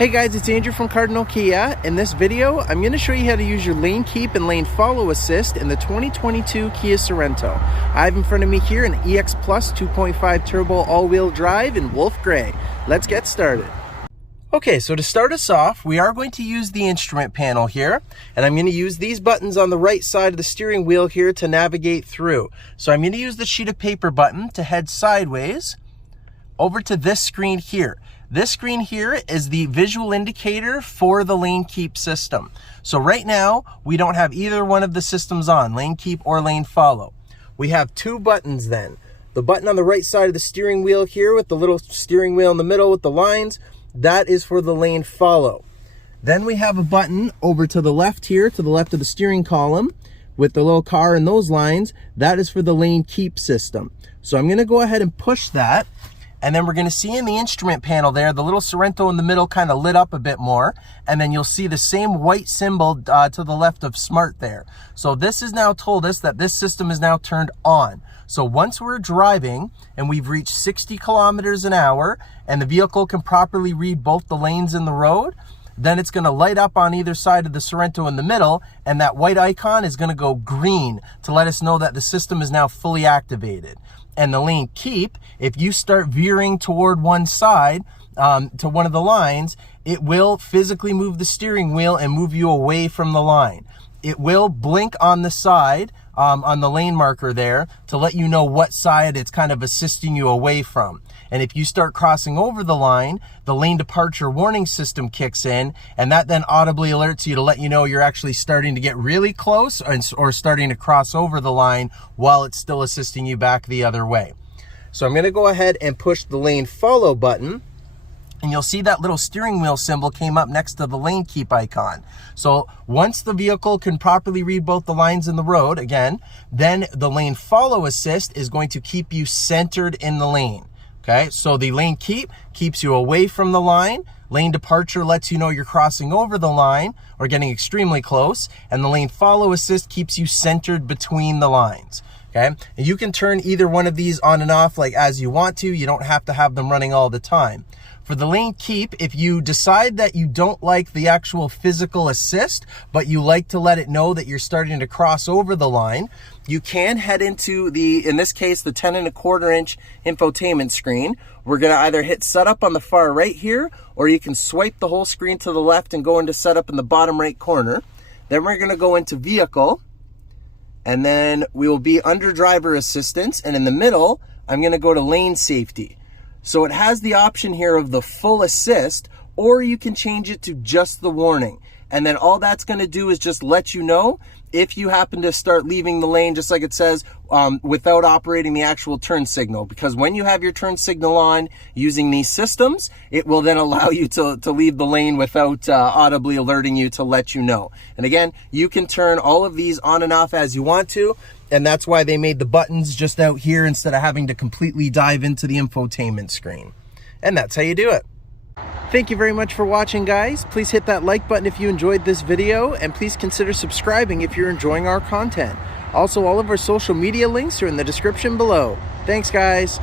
Hey guys, it's Andrew from Cardinal Kia. In this video, I'm going to show you how to use your lane keep and lane follow assist in the 2022 Kia Sorento. I have in front of me here an EX Plus 2.5 turbo all-wheel drive in wolf gray. Let's get started. Okay, so to start us off, we are going to use the instrument panel here, and I'm going to use these buttons on the right side of the steering wheel here to navigate through. So I'm going to use the sheet of paper button to head sideways over to this screen here. This screen here is the visual indicator for the lane keep system. So right now, we don't have either one of the systems on, lane keep or lane follow. We have two buttons then. The button on the right side of the steering wheel here with the little steering wheel in the middle with the lines, that is for the lane follow. Then we have a button over to the left here, to the left of the steering column with the little car and those lines, that is for the lane keep system. So I'm gonna go ahead and push that. And then we're going to see in the instrument panel there, the little Sorento in the middle kind of lit up a bit more. And then you'll see the same white symbol to the left of Smart there. So this has now told us that this system is now turned on. So once we're driving and we've reached 60 kilometers an hour and the vehicle can properly read both the lanes in the road, then it's going to light up on either side of the Sorento in the middle, and that white icon is going to go green to let us know that the system is now fully activated. And the lane keep, if you start veering toward one side to one of the lines, it will physically move the steering wheel and move you away from the line. It will blink on the side on the lane marker there to let you know what side it's kind of assisting you away from. And if you start crossing over the line, the lane departure warning system kicks in, and that then audibly alerts you to let you know you're actually starting to get really close or starting to cross over the line while it's still assisting you back the other way. So I'm going to go ahead and push the lane follow button. And you'll see that little steering wheel symbol came up next to the lane keep icon. So once the vehicle can properly read both the lines in the road, again, then the lane follow assist is going to keep you centered in the lane. Okay, so the lane keep keeps you away from the line. Lane departure lets you know you're crossing over the line or getting extremely close. And the lane follow assist keeps you centered between the lines. Okay, and you can turn either one of these on and off like as you want to. You don't have to have them running all the time. For the lane keep, if you decide that you don't like the actual physical assist, but you like to let it know that you're starting to cross over the line, you can head into the, in this case, the 10.25 inch infotainment screen. We're gonna either hit setup on the far right here, or you can swipe the whole screen to the left and go into setup in the bottom right corner. Then we're gonna go into vehicle, and then we will be under driver assistance, and in the middle, I'm gonna go to lane safety. So it has the option here of the full assist, or you can change it to just the warning. And then all that's going to do is just let you know if you happen to start leaving the lane, just like it says, without operating the actual turn signal. Because when you have your turn signal on using these systems, it will then allow you to leave the lane without audibly alerting you to let you know. And again, you can turn all of these on and off as you want to. And that's why they made the buttons just out here instead of having to completely dive into the infotainment screen. And that's how you do it. Thank you very much for watching, guys. Please hit that like button if you enjoyed this video, and please consider subscribing if you're enjoying our content. Also, all of our social media links are in the description below. Thanks, guys.